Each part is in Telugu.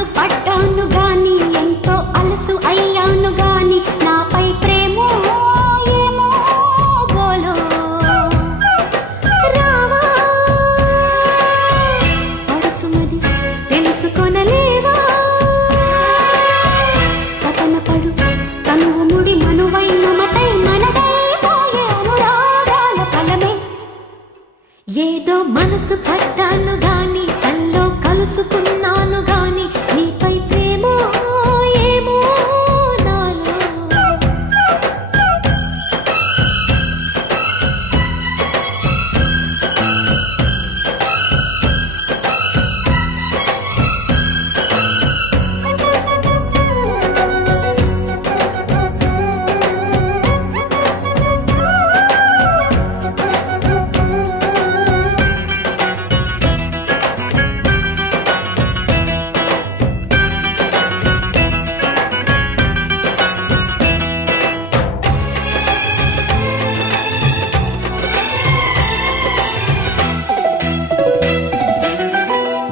మనసు పడ్డాను గాని ఎంతో అలసు అయ్యాను గాని నాపై ప్రేమో ఏమో గోలో రావా పడుచుమది తెలుసుకొనలేవా పతన పడు తనువు ముడి మనువై మమతై మనదై పోయే అనురాగాల ఫలమే ఏదో మనసు పడ్డాను గాని కల్లో కలుసుకున్నాను గాని నీపై ప్రేమో ఏమో నాలో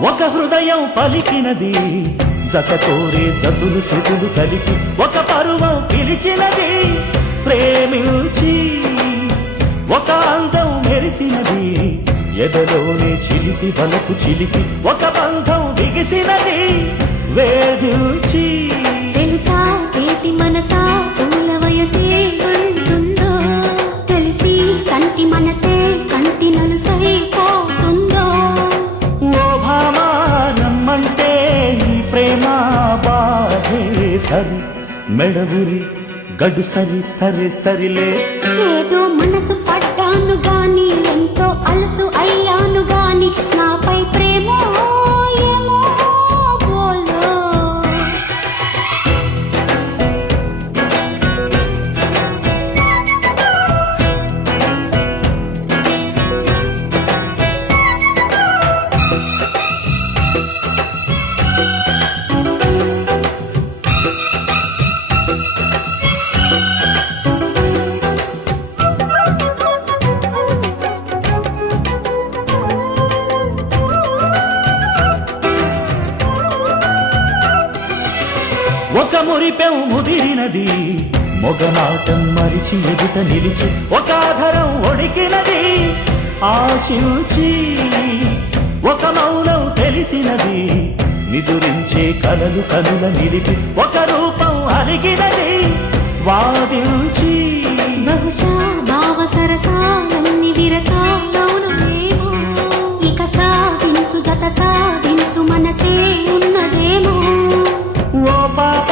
ఒక హృదయం పలికినది జత కోరే జతులు శృతులు కలిపి ఒక పరువం పిలిచినది ప్రేమించి ఒక అందం మెరిసినది ఎదలోనే చిలిపి బలకు చిలిపి ఒక బంధం బిగిసినది వేధించి తెలుసా పేటి మనసా పూల వయసే అంటుందో తెలిసి కంటి మనసే కంటి నలుసై పోతుందో ఓ భామా రమ్మంటే ఈ ప్రేమ బాధే సరి మెడవురి గడు సరి సరి సరిలే ఏదో మనసు పడ్డాను గాని ఎంతో అలసు అయ్యాను గాని నాపై ప్రేమో ఏమో బోలో ఒక మురిపెం ముదిరినది మొగమాటం మరిచి ఎదుట నిలిచి ఒక ఆధారం ఒడికినది ఆశించి ఒక మౌనం తెలిసినది నిదురించే కలలు కనుల నిలిపి ఒక రూపం అలిగినది వాదించి బహుశా భావ సరసాలన్ని విరసాలవునులేమో ఇక సాగించు జత సాగించు మనసే ఉన్నదేమో ఓ పాప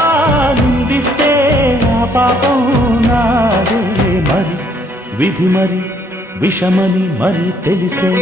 నిందిస్తే ఆ పాపం నాదే మరి విధి మరి విషమని మరి తెలిసే